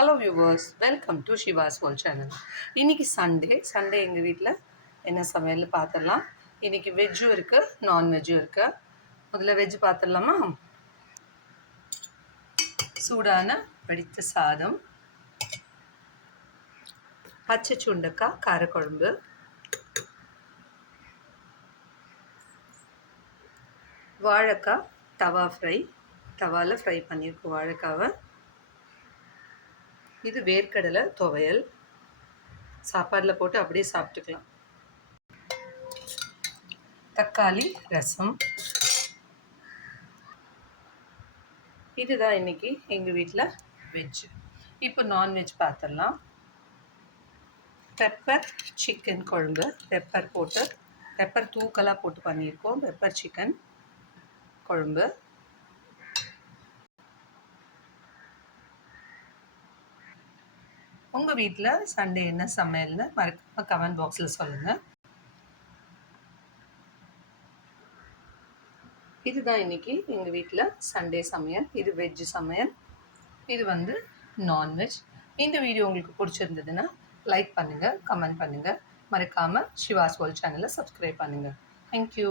Hello viewers, welcome to Shiva's world channel. இன்றைக்கி Sunday எங்கள் வீட்டில் என்ன சமையல் பார்த்துடலாம். இன்றைக்கி வெஜ்ஜும் இருக்குது, நான்வெஜ்ஜும் இருக்குது. முதல்ல வெஜ்ஜு பார்த்துடலாமா? சூடான வடித்த சாதம், பச்சை சுண்டக்காய் காரக்குழம்பு, வாழைக்காய் தவாவில் ஃப்ரை பண்ணியிருக்கோம் வாழைக்காவை. இது வேர்க்கடலை துவையல், சாப்பாடில் போட்டு அப்படியே சாப்பிட்டுக்கலாம். தக்காளி ரசம். இதுதான் இன்றைக்கி எங்கள் வீட்டில் வெஜ்ஜு. இப்போ நான்வெஜ் பார்த்துடலாம். பெப்பர் சிக்கன் குழம்பு, பெப்பர் தூக்கலாக போட்டு பண்ணியிருக்கோம். பெப்பர் சிக்கன் குழம்பு. உங்கள் வீட்டில் சண்டே என்ன சமையல்னு மறக்காம கமெண்ட் பாக்ஸில் சொல்லுங்கள். இதுதான் இன்றைக்கி எங்கள் வீட்டில் சண்டே சமையல். இது வெஜ்ஜு சமையல், இது நான்வெஜ். இந்த வீடியோ உங்களுக்கு பிடிச்சிருந்ததுன்னா லைக் பண்ணுங்கள், கமெண்ட் பண்ணுங்கள். மறக்காமல் ஷிவாஸ் வேர்ல்ட் சேனலை சப்ஸ்கிரைப் பண்ணுங்கள். தேங்க்யூ.